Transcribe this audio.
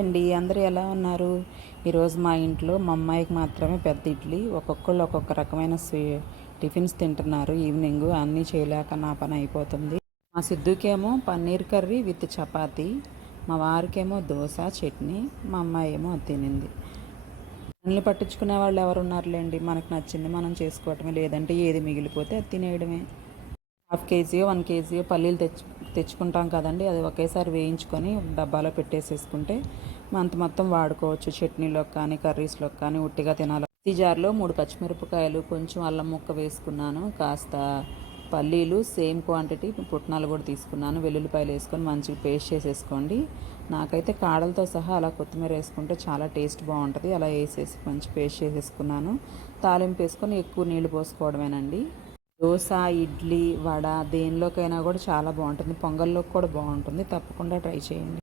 అండి అందరూ ఎలా ఉన్నారు? ఈరోజు మా ఇంట్లో మా అమ్మాయికి మాత్రమే పెద్ద ఇడ్లీ. ఒక్కొక్కళ్ళు ఒక్కొక్క రకమైన టిఫిన్స్ తింటున్నారు. ఈవినింగ్ అన్నీ చేయలేక నా పని అయిపోతుంది. మా సిద్ధుకేమో పన్నీర్ కర్రీ విత్ చపాతీ, మా వారికేమో దోశ చట్నీ, మా అమ్మాయి ఏమో అది తినింది. పనులు పట్టించుకునే వాళ్ళు ఎవరున్నారులేండి. మనకు నచ్చింది మనం చేసుకోవటమే, లేదంటే ఏది మిగిలిపోతే అది తినేయడమే. హాఫ్ కేజీయో 1 కేజీయో పల్లీలు తెచ్చుకుంటాం కదండి, అది ఒకేసారి వేయించుకొని డబ్బాలో పెట్టేసేసుకుంటే మొత్తం వాడుకోవచ్చు. చట్నీలోకి కానీ కర్రీస్లోకి కానీ ఉట్టిగా తినాలి. ఈ జార్లో 3 పచ్చిమిరపకాయలు, కొంచెం అల్లం ముక్క వేసుకున్నాను, కాస్త పల్లీలు, సేమ్ క్వాంటిటీ పుట్నాలు కూడా తీసుకున్నాను. వెల్లుల్లిపాయలు వేసుకొని మంచిగా పేస్ట్ చేసేసుకోండి. నాకైతే కాడలతో సహా అలా కొత్తిమీర వేసుకుంటే చాలా టేస్ట్ బాగుంటుంది. అలా వేసేసి మంచి పేస్ట్ చేసేసుకున్నాను. తాలింపు వేసుకొని ఎక్కువ నీళ్లు పోసుకోవడమేనండి. దోశ, ఇడ్లీ, వడ దేనిలోకైనా కూడా చాలా బాగుంటుంది. పొంగల్లోకి కూడా బాగుంటుంది. తప్పకుండా ట్రై చేయండి.